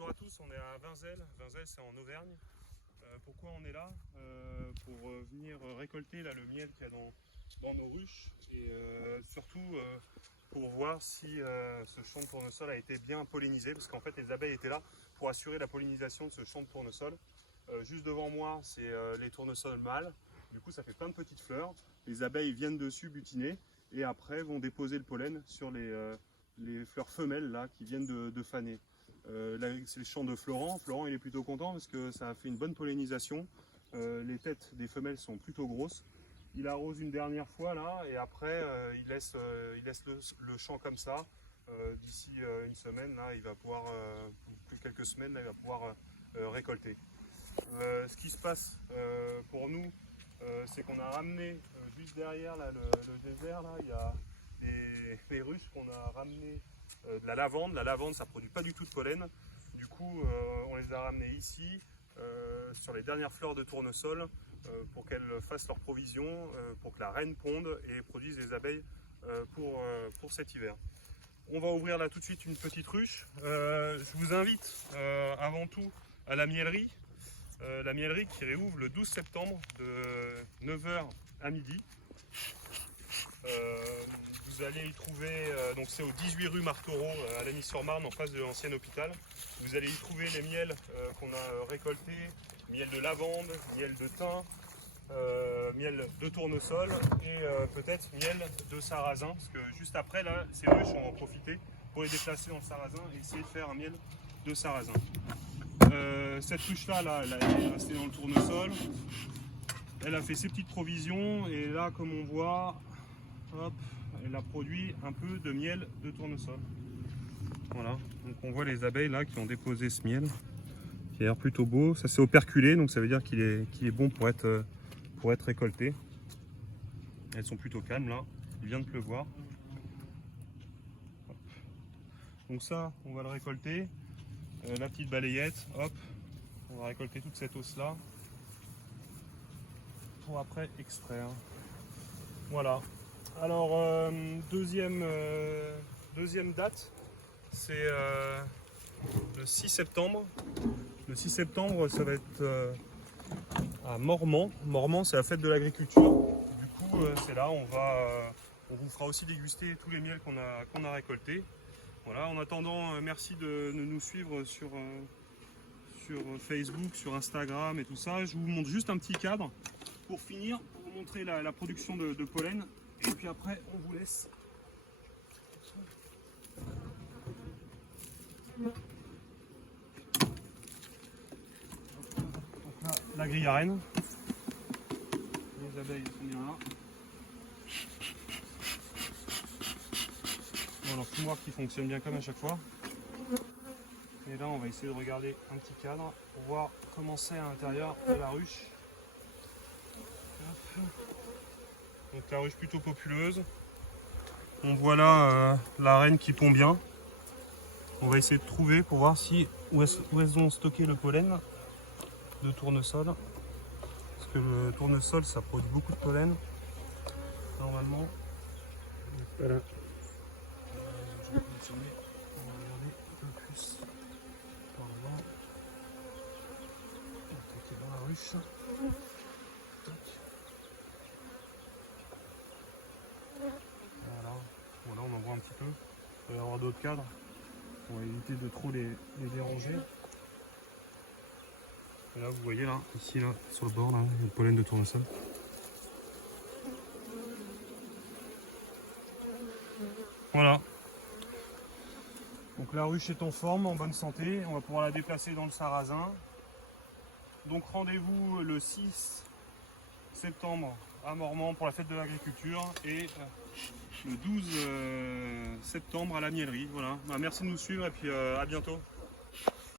Bonjour à tous, on est à Vinzelles. Vinzelles, c'est en Auvergne. Pourquoi on est là? Pour venir récolter là, le miel qu'il y a dans nos ruches et surtout pour voir si ce champ de tournesol a été bien pollinisé, parce qu'en fait les abeilles étaient là pour assurer la pollinisation de ce champ de tournesol. Juste devant moi, c'est les tournesols mâles. Du coup, ça fait plein de petites fleurs. Les abeilles viennent dessus butiner et après vont déposer le pollen sur les fleurs femelles là qui viennent de faner. Là, c'est le champ de Florent. Florent, il est plutôt content parce que ça a fait une bonne pollinisation. Les têtes des femelles sont plutôt grosses. Il arrose une dernière fois là et après il laisse le champ comme ça. D'ici une semaine, là, il va pouvoir, plus quelques semaines, là, il va pouvoir récolter. Ce qui se passe pour nous, c'est qu'on a ramené juste derrière là, le désert, là, il y a les ruches qu'on a ramenées de la lavande. La lavande, ça ne produit pas du tout de pollen. Du coup, on les a ramenées ici, sur les dernières fleurs de tournesol, pour qu'elles fassent leur provision, pour que la reine ponde et produise des abeilles pour cet hiver. On va ouvrir là tout de suite une petite ruche. Je vous invite avant tout à la miellerie. La miellerie qui réouvre le 12 septembre de 9 h à midi. Vous allez y trouver, donc c'est au 18 rue Martereau à Lagny-sur-Marne, en face de l'ancien hôpital. Vous allez y trouver les miels qu'on a récoltés, miel de lavande, miel de thym, miel de tournesol et peut-être miel de sarrasin, parce que juste après là, ces ruches on va en profiter pour les déplacer dans le sarrasin et essayer de faire un miel de sarrasin. Cette ruche là, elle est restée dans le tournesol, elle a fait ses petites provisions et là comme on voit, hop, elle a produit un peu de miel de tournesol. Voilà, donc on voit les abeilles là qui ont déposé ce miel, qui a l'air plutôt beau. Ça c'est operculé, donc ça veut dire qu'il est bon pour être récolté. Elles sont plutôt calmes là, il vient de pleuvoir. Hop. Donc ça, on va le récolter. La petite balayette, hop, on va récolter toute cette hausse là pour après extraire. Voilà. Alors deuxième date, c'est le 6 septembre. Le 6 septembre, ça va être à Mormant. Mormant, c'est la fête de l'agriculture. Du coup, c'est là, on vous fera aussi déguster tous les miels qu'on a récoltés. Voilà, en attendant, merci de nous suivre sur Facebook, sur Instagram et tout ça. Je vous montre juste un petit cadre pour finir, pour vous montrer la production de pollen. Et puis après, on vous laisse. Donc là, la grille à reine. Les abeilles sont bien là. Bon, alors fumoir qui fonctionne bien comme à chaque fois. Et là, on va essayer de regarder un petit cadre pour voir comment c'est à l'intérieur de la ruche. Hop. Donc la ruche plutôt populeuse. On voit là la reine qui pond bien. On va essayer de trouver pour voir où elles ont stocké le pollen de tournesol. Parce que le tournesol, ça produit beaucoup de pollen. Normalement. Voilà. Je vais continuer. On va regarder un peu plus par devant. On va attaquer dans la ruche. Tac. Voilà. Bon, là on en voit un petit peu. Il va y avoir d'autres cadres. On va éviter de trop les déranger. Et là vous voyez là, ici là, sur le bord là, il y a le pollen de tournesol. Voilà. Donc la ruche est en forme, en bonne santé. On va pouvoir la déplacer dans le sarrasin. Donc rendez-vous le 6 septembre à Mormant pour la fête de l'agriculture et le 12 septembre à la miellerie. Voilà. Bah, merci de nous suivre et puis à bientôt.